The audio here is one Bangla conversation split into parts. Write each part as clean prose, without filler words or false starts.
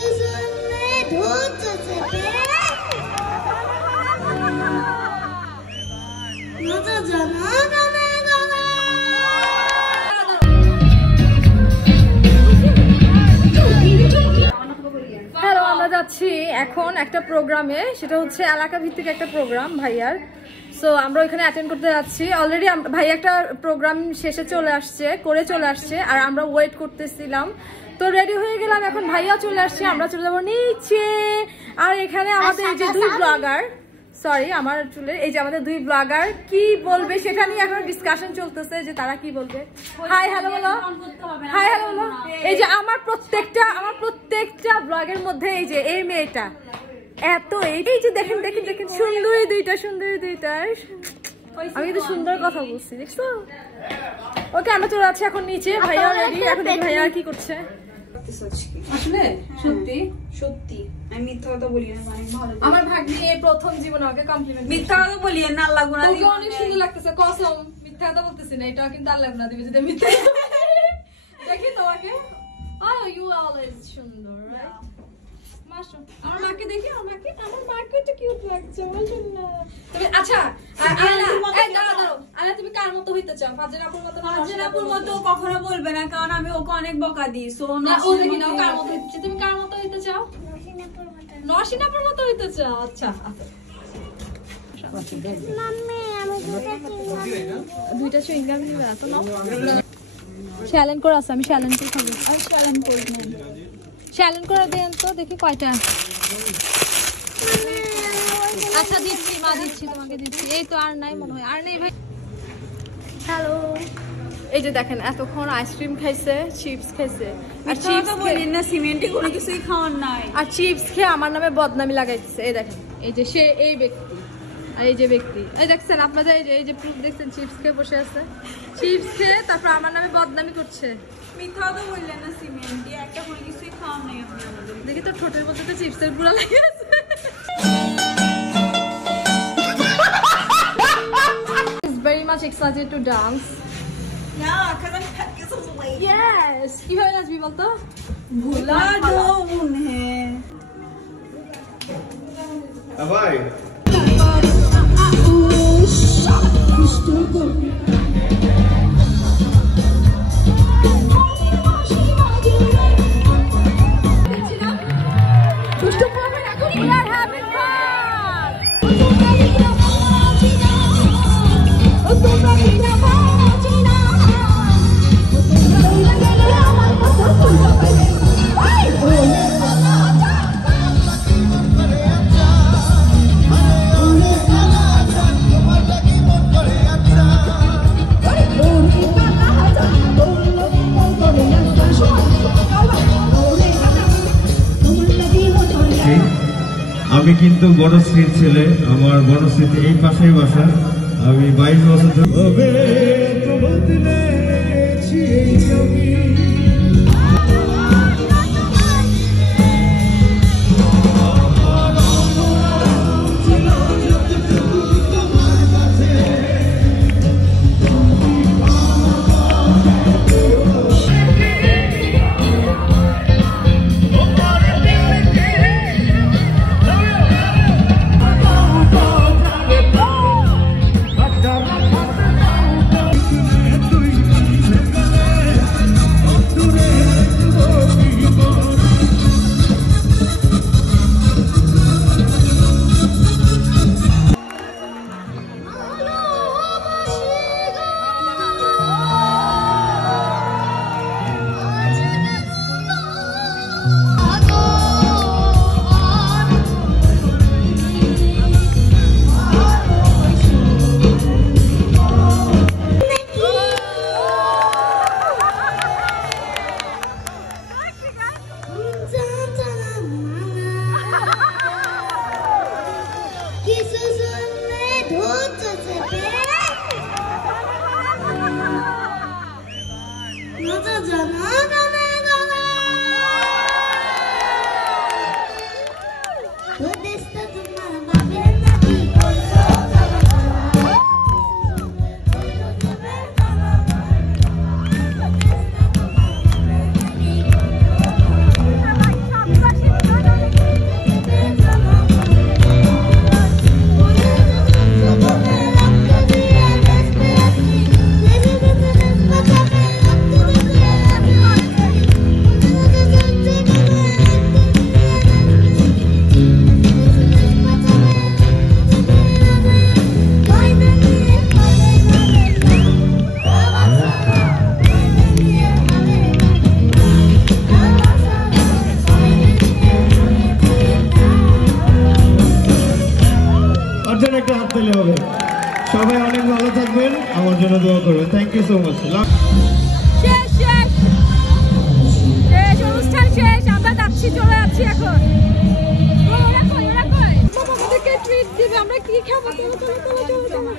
হ্যালো, আমরা যাচ্ছি এখন একটা প্রোগ্রামে, সেটা হচ্ছে এলাকা ভিত্তিক একটা প্রোগ্রাম ভাইয়ার। সো আমরা ওইখানে অ্যাটেন্ড করতে যাচ্ছি। অলরেডি ভাই একটা প্রোগ্রাম শেষে চলে আসছে আর আমরা ওয়েট করতেছিলাম। তো রেডি হয়ে গেলাম, এখন ভাইয়া চলে আসছে, আমরা চলে যাবো নিচে। আর এখানে আমাদের এই যে দুই ব্লগার, সরি আমার চুলের এই যে আমাদের দুই ব্লগার কি বলবে সেটা নিয়ে এখন ডিসকাশন চলতেছে যে তারা কি বলবে। হাই হ্যালো বলো, হাই হ্যালো বলো। এই যে আমার প্রত্যেকটা ব্লগের মধ্যে এই যে এই মেয়েটা এত এই যে দেখেন সুন্দরী দুইটা আমি কিন্তু সুন্দর কথা বলছি, দেখছো? ওকে, আমরা চলে যাচ্ছি এখন নিচে। ভাইয়া রেডি, এখন ভাইয়া কি করছে আসলে? সত্যি আমি মিথ্যা কথা বলি না। আমার ভাগ্নি এই প্রথম জীবনে আমাকে কমপ্লিমেন্ট। মিথ্যা কথা বলি না, আল্লাহ গুনাহ দিবে। তোকে অনেক সুন্দর লাগতেছে, কসম মিথ্যা কথা বলতেছি না, এটা কিন্তু আল্লাহ গুনাহ দিবে যদি মিথ্যা দেখি তোমাকে। ইউ অলওয়েজ সুন্দর, রাইট? মাশো আমার মাকে দেখি, আমার মাকে তো কিউট লাগছে মাশাআল্লাহ। তবে আচ্ছা আলা তুমি কার মতো হইতে চাও? ফাজের আপুর মতো না? ফাজের আপুর মতো কখনো বলবে না, কারণ আমি ওকে অনেক বকা দিই। সো না, ও দেখি না কার মতো হইতে চাও। তুমি কার মতো হইতে চাও? নরসিন আপুর মতো হইতে চাও। আচ্ছা মাম্মি আমি দুইটা চুইংগাম নিবে তো না? চ্যালেঞ্জ করে আছে, আমি চ্যালেঞ্জ করে খাবো। আর চ্যালেঞ্জ করব না, চ্যালেঞ্জ করে দেন তো দেখি কয়টা। আচ্ছা দিচ্ছি মা, দিচ্ছি তোমাকে, দিচ্ছি। এই তো আর নাই মনে হয়, আর নেই ভাই। হ্যালো, এই যে দেখেন এতক্ষণ আইসক্রিম খাইছে, চিপস খাইছে। আর চিপস বলেন না, সিমেন্টে কোনো কিছুই খাওয়ার নাই। আর চিপস খেয়ে আমার নামে বদনামি লাগাইছে। এই দেখেন, এই যে সে এই ব্যক্তি আর এই যে ব্যক্তি, এই দেখছেন আপনাদের, এই যে প্রুফ দেখছেন, চিপস খেয়ে বসে আছে। চিপস খেয়ে তারপর আমার নামে বদনামি করছে। মিথ্যা তো বললেন না, সিমেন্টে একটা কোনো কিছুই খাওয়ার নাই আমাদের। দেখি তো ঠোঁটের মধ্যে তো চিপসের গুঁড়া লেগে আছে। Very much excited to dance. Yeah, because I'm so late. Yes. কিভাবে নাচবি বলতো? ভুলা ডোন হে। ভাই আমি কিন্তু বনশ্রীর ছেলে, আমার বনশ্রীতে এই পাশেই বাসা। আমি 22 বছর ধরে হবে। সবাই অনেক ভালো থাকবেন, আমার জন্য দোয়া করবেন। Thank you so much. শেষ শেষ শেষ অনুষ্ঠান শেষ, আমরা যাচ্ছি, চলে যাচ্ছি এখন। ওরা কই বাবা, আমাদেরকে ট্রিট দিবে, আমরা কি খাবো? চলো চলো চলো চলো চলো।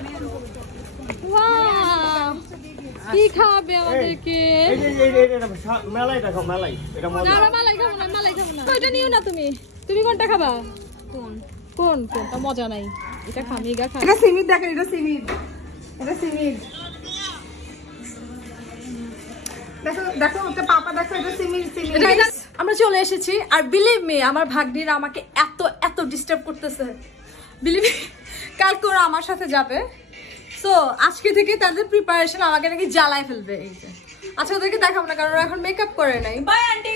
ওয়াও, কি খাবে আমাদেরকে? মেলাই দেখো, মেলাই এটা না আমরা মালাই খাবো না, মালাই খাবো না। ওইটা নিও না তুমি। তুমি কোনটা খাবা? কোন কোন কোনটা মজা নাই? এটা খা, মেগা খা। এটা সিমিট দেখেন, এটা সিমিট, এটা সিমিট দেখো দেখো, ওটা পাপা দেখো, এটা সিমিট সিমিট। আমরা চলে এসেছি, আর বিলিভ মি আমার ভাগ্নিরা আমাকে এত এত ডিস্টার্ব করতেছে। বিলিভ মি, কালকে ওরা আমার সাথে যাবে, সো আজকে থেকে তাদের প্রিপারেশন আমাকে নাকি জ্বালায় ফেলবে। এই যে আচ্ছা, ওদেরকে দেখাবো না কারণ ওরা এখন মেকআপ করে নাই। By aunty,